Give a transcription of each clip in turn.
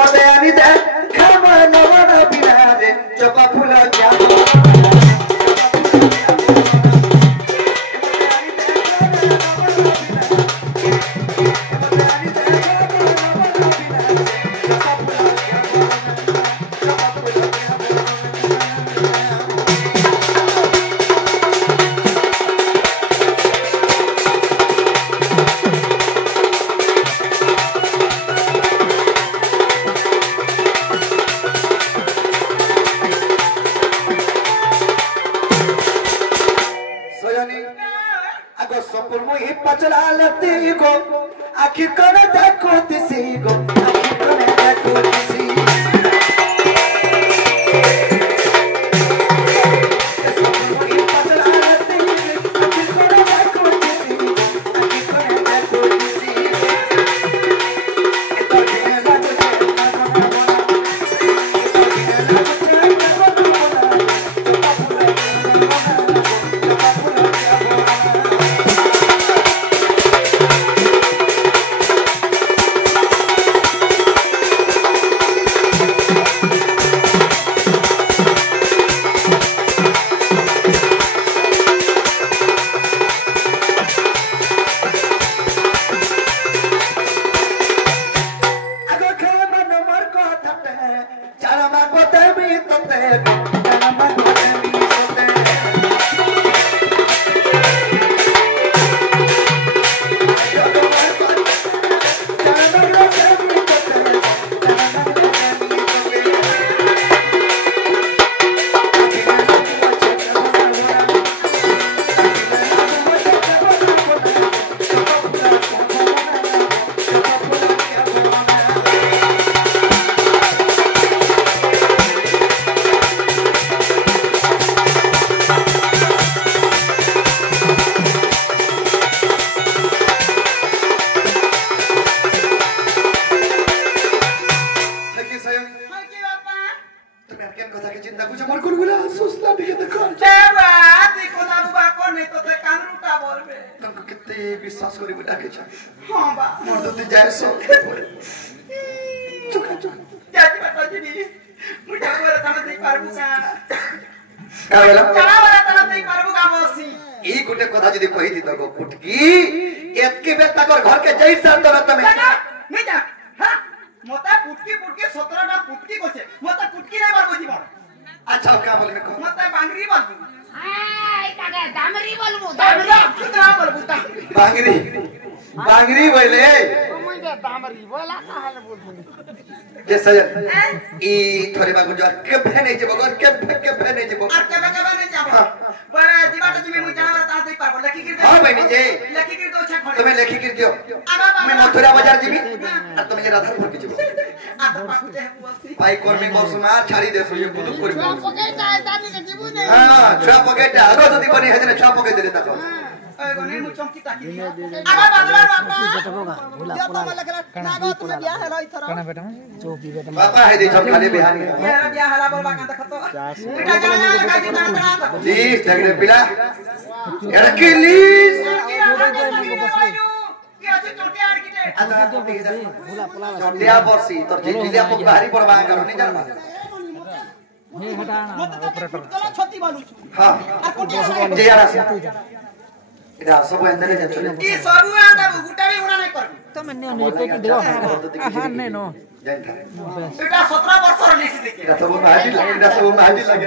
मते आनी दे खामा नवन बिनारे चपा फूल क्या आखिर कौन देखो तिसी गो आखिर कौन देखो तिसी विश्वास करी बेटा के छ हां बा मोर तो जाय सो चुका चुका जाती बेटा जी मुझे वर तना दे पारबु का बेला चला वर तना दे पारबु का मोसी ई गुटे कथा जदी कहि दी तको फुटकी एतके बे तकर घर के जई सा तो तमे नहीं जा हां मोता फुटकी फुटकी 17 टा फुटकी कोसे मोता फुटकी नहीं बारबो जीवन अच्छा का बोल में को मोता बांगरी बोल काका दामरी बोलबो दामरी कितना बोलबो बांगरी बांगरी बोले मुझे दामरी बोला काहल बोलबो जे सजन ई थोड़ी बागु जो के भेने जेबो घर के भेने जेबो और के नहीं जाबो बड़े जीवाट जी में जानवर ता दे पारबो लकी गिर हां बहनी जी लकी गिर तो अच्छा खड़े तुम्हें लकी गिर दियो मैं मथुरा बाजार जीबी और तुम ये राधापुर के जेबो आधा बापू जे बुआसी भाई कोर्मी बसुमा छाड़ी देसो ये कुदु करबो छा पकेटा दादी के जीबू ने हां छा पकेटा आरो जदी बनी हेदने छा पके देले तको एगो नहीं मु चमकी ताकी आबा बादला बापा भूला पोला नागो तुम बियाह है रही थरा कना बेटा चौकी बेटा बापा है दे सब खाली बिहानी मेरा बियाह हला बोलबा का देखतो बेटा जाना लगा के तना जी जगरे पिला यार किलीस चटिया बरसी तोर जिलिया पक भारी पड़बा करो नहीं जानबा हे हटाना ऑपरेटर गला छती बालू हां आ कोटिया जे यार इदा सब अंदर जा चले ई सब आंदा गुटा भी उना नहीं कर तो मन्ने नहीं पे की देओ हां नहीं नो जानता बेटा 17 वर्ष रे लिख दे के सब महाजी लगे इदा सब महाजी लगे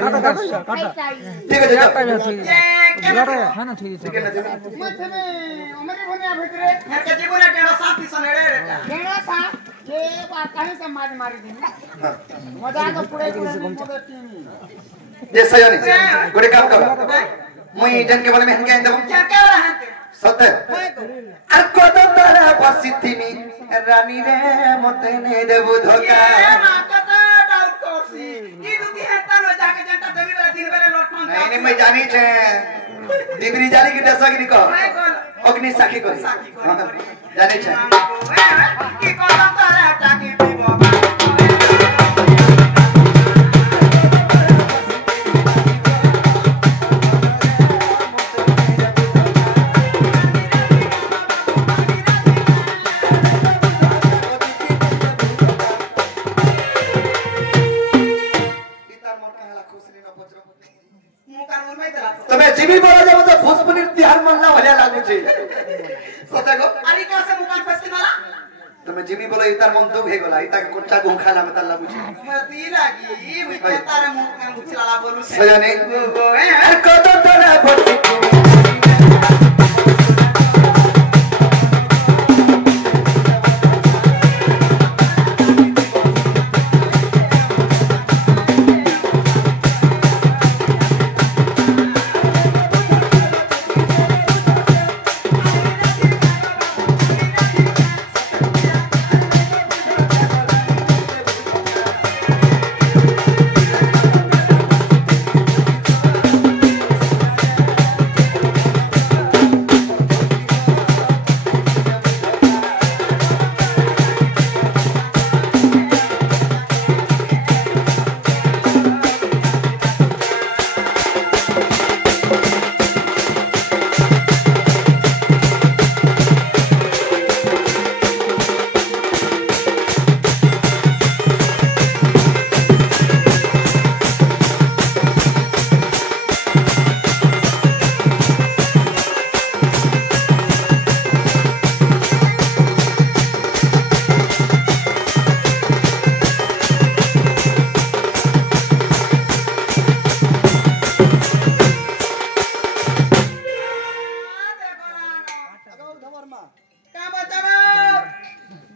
ठीक है जा हां ना ठीक है मथे में उमरे भनिया भितरे घर के जीवन डेढ़ साथी सनेड़े रेटा डेढ़ सा ये बात कहीं से मारी दी मजा तो पुड़े ये सयानी गोड़े काम कर मुई जन के बोले में हनके देबो क्या क्या हनके सत्य अर को तो तारा बसिथिनी रानी रे मते ने देबो धोका ये माता तो डाउट करसी ई दुकी हेता न जाके जनता देवी वाला दिन बेले लटमन नहीं मैं जानी छे दिबरी जाली की दसा की को अग्नि साखी कर जानी छे की को तो तारा टाकी पीबो তুমি জিমি বলো ইতার মন তো হয়ে গলা ইতাকে কোচা গো খালা মে তাল্লা বুঝি মতি লাগি মুই তারে মুখ কান বুঝলালা বলু সজানে আর কত তোরা বসি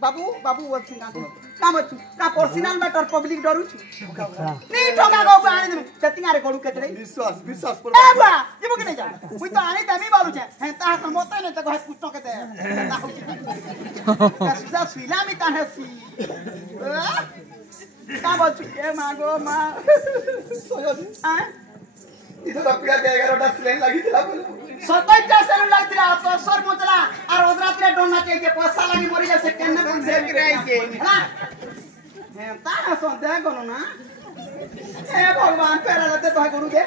बाबू बाबू वो सिंगा काम छु का पर्सनल मैटर पब्लिक डरू छु नी ठोका गो आने दे चतिंगा रे कोडू केतरे विश्वास विश्वास पर ए बा जीबो के नहीं जा मुई तो आने दमी बालू छे हे ता हम मोते ने तो घास पुष्टो के दे का सुजा सुइला मी ता हसी का बोल छु ए मागो मा आ इधर अपना 11टा सिलेंडर लगी थी बोल 27टा सिलेंडर लगी थी तो सर मोचला और ओदरात्रे डोना के पैसा लगी मरी जैसे केने बन से गिराई के ना हे ता सो दे गनो ना ए भगवान पेरा लते तो गुरु के